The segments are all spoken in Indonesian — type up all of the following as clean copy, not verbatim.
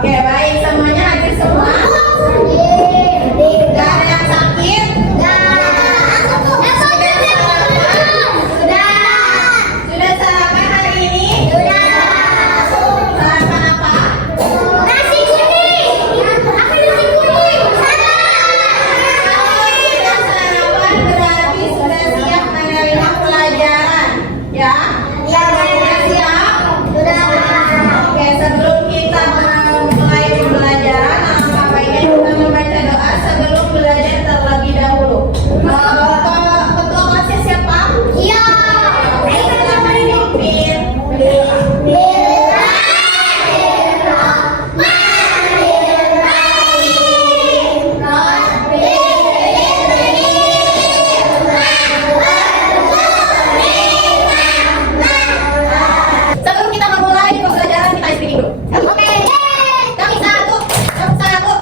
Oke, baik. Semuanya hadir semua? Gak ada yang sakit? Sudah sarapan hari ini? Sarapan apa? Nasi kuning. Kalau sudah sarapan berarti sudah siap menerima pelajaran. Ya? Sudah siap? Oke, sebelum kita mulai pembelajaran, alangkah baiknya kita membaca doa sebelum belajar terlebih dahulu. Ketua kelasnya siapa? Iya. Silakan dipimpin. Sebelum kita memulai pembelajaran, kita speaking dulu. Oke. Tepuk satu, tepuk satu,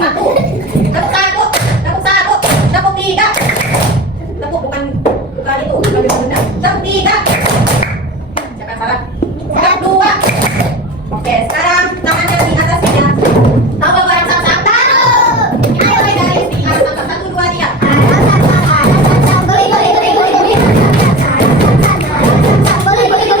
satu, tepuk satu, tepuk satu, tepuk tiga, tepuk bukan itu, bukan benar. Tepuk tiga, jangan salah. Tepuk dua. Oke, sekarang tangannya di atas ya. Tahu bawa orang sama-sama? Ayo mulai dari sini. Satu, dua, tiga. Oke, lebih cepat. Satu, dua, tiga. Sekali lagi, satu, dua, tiga.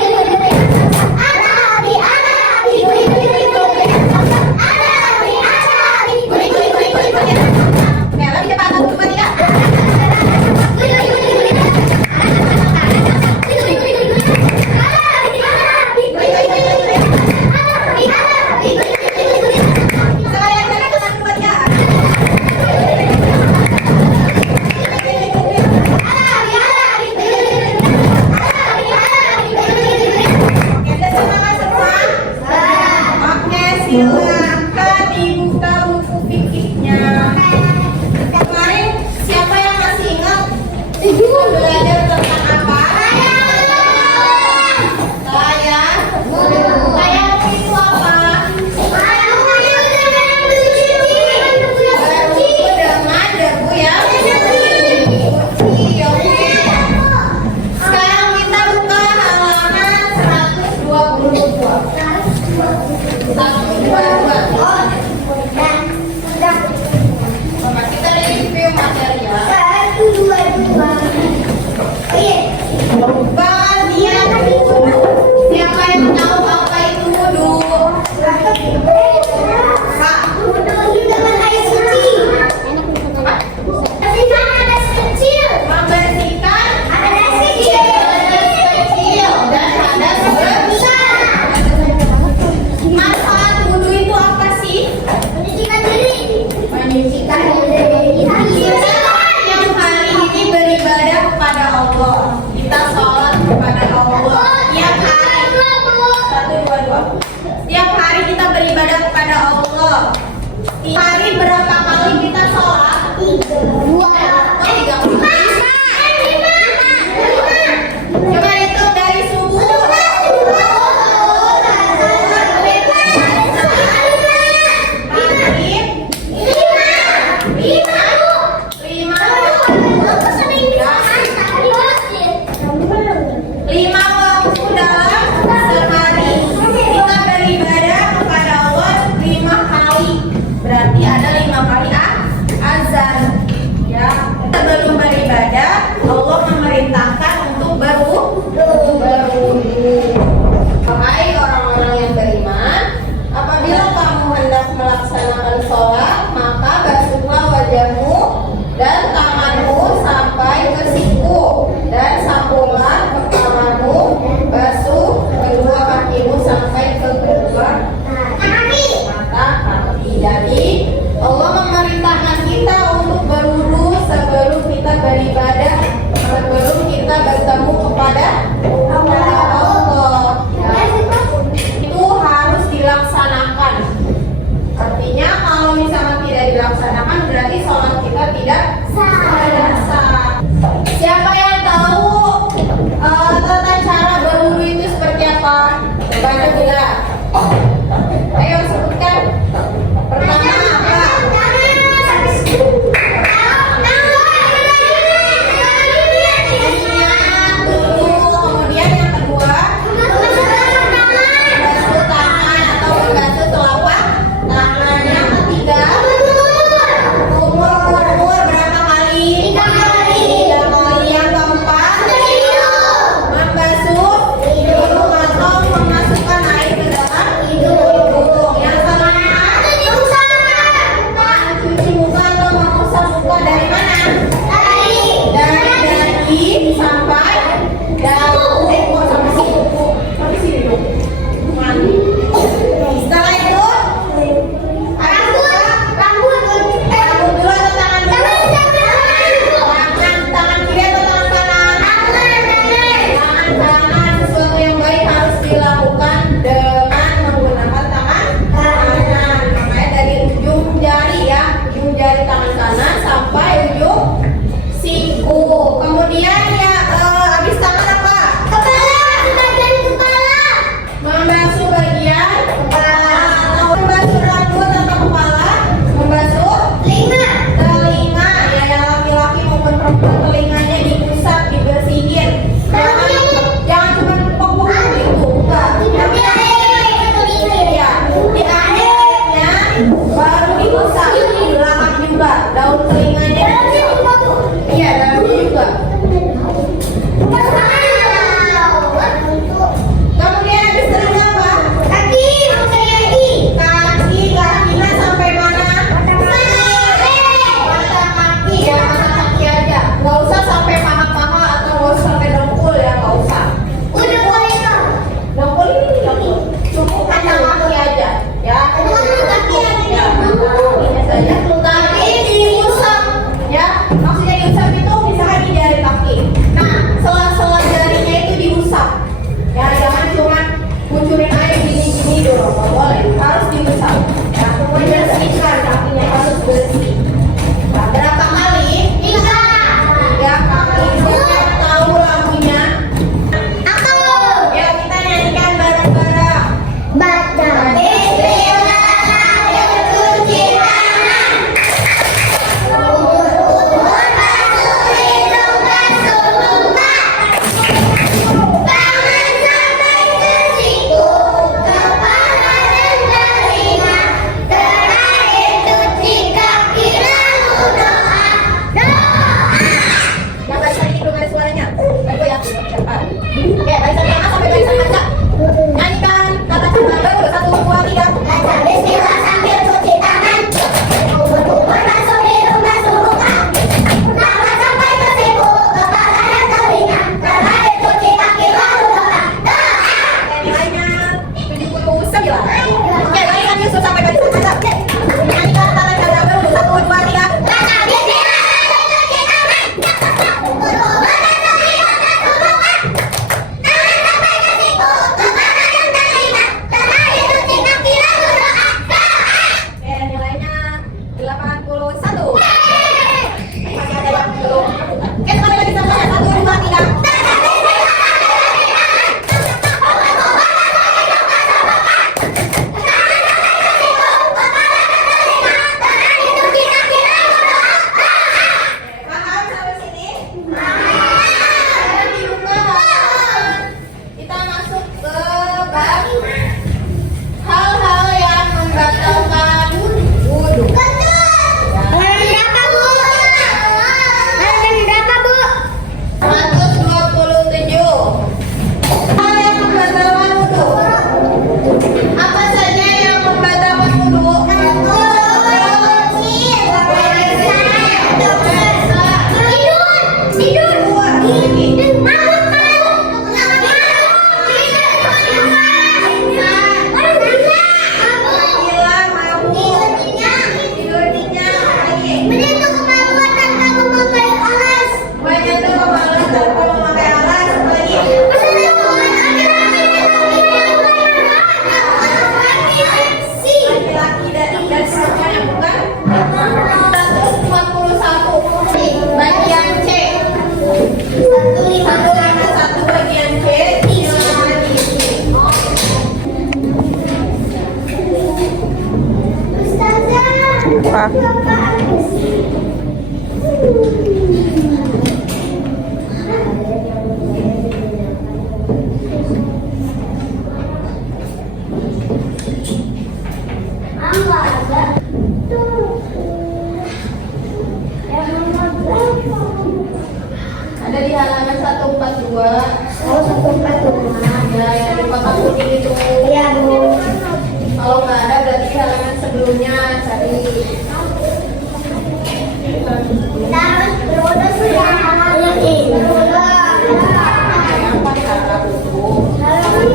Oke, udah semangat semua? Oke, silakan dibuka buku fikihnya. Kemarin siapa yang masih ingat kita belajar tentang apa? Layar. Layar itu apa? Berbuku dengan debu yang suci. Oke. Sekarang kita buka halaman 122. 122. Kita review material. Bagian wudhu. Siapa yang tahu apa itu wudhu? Pak. Membersihkan hadas kecil dan hadas besar. Manfaat wudhu itu apa sih? Menyucikan diri. Kita yang hari ini beribadah kepada Allah. Kita sholat kepada Allah. Tiap hari. Satu, dua, dua. Tiap hari kita beribadah kepada Allah. Tiap hari berapa kali kita sholat? Tiga. Coba itu dari subuh. Maghrib. Lima waktu dalam sehari kita beribadah kepada Allah 5 kali. Berarti ada 5 kali azan. Ya, sebelum beribadah apa? Ada di halaman 142. Oh, 142. Ya, yang di kotak putih itu. Iya, Bu. Kalau nggak ada berarti di halaman sebelumnya cari. Terus berurut sudah yang ini. Apa cara buku? Halaman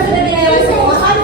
sudah dinilai semua kan?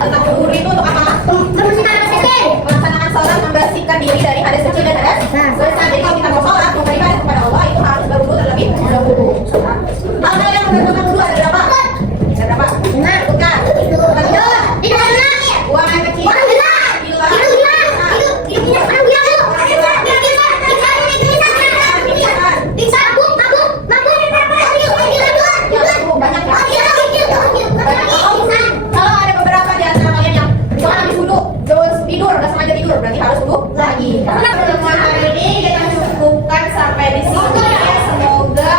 Tentang guru itu untuk apa? Melaksanakan sholat, membersihkan diri dari hadas kecil dan hadas besar. Jadi kalau kita mau sholat, mau beribadah kepada Allah itu harus berwudu terlebih dahulu. Hal yang menentukan wudu ada berapa? Ada berapa? Bukan. Buang air kecil. Kalau ada beberapa di antara kalian yang misalnya habis wudu terus tidur, udah sengaja tidur, berarti harus wudu lagi. Karena pertemuan hari ini kita cukupkan sampai di sini. Semoga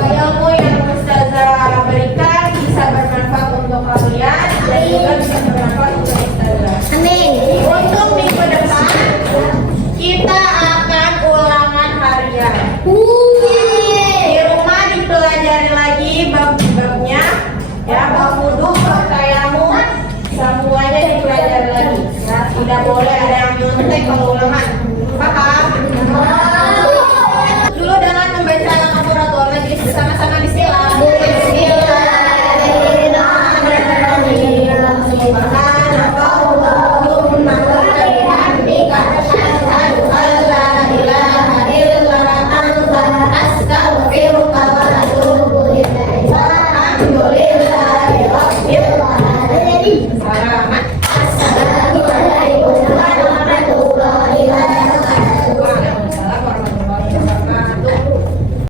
ilmu yang Ustazah berikan bisa bermanfaat untuk kalian dan juga bisa bermanfaat untuk Ustazah. Amin. Untuk minggu depan kita akan ulangan harian. Di rumah dipelajari lagi bab-babnya, ya, bab wudu, bab tayamum, semuanya dipelajari lagi. Ya, tidak boleh ada yang nyontek kalau ulangan. Paham? Dulu dengan membaca al-Qur'an majelis bersama-sama